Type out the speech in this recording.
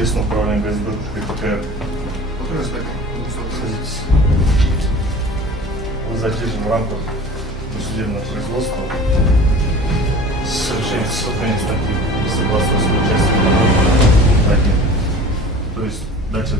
Следственного управления ГСБ КПКР. Садитесь. Вы задержаны в рамках досудебного производства с совершением преступления статьи согласно своей части 1. То есть дача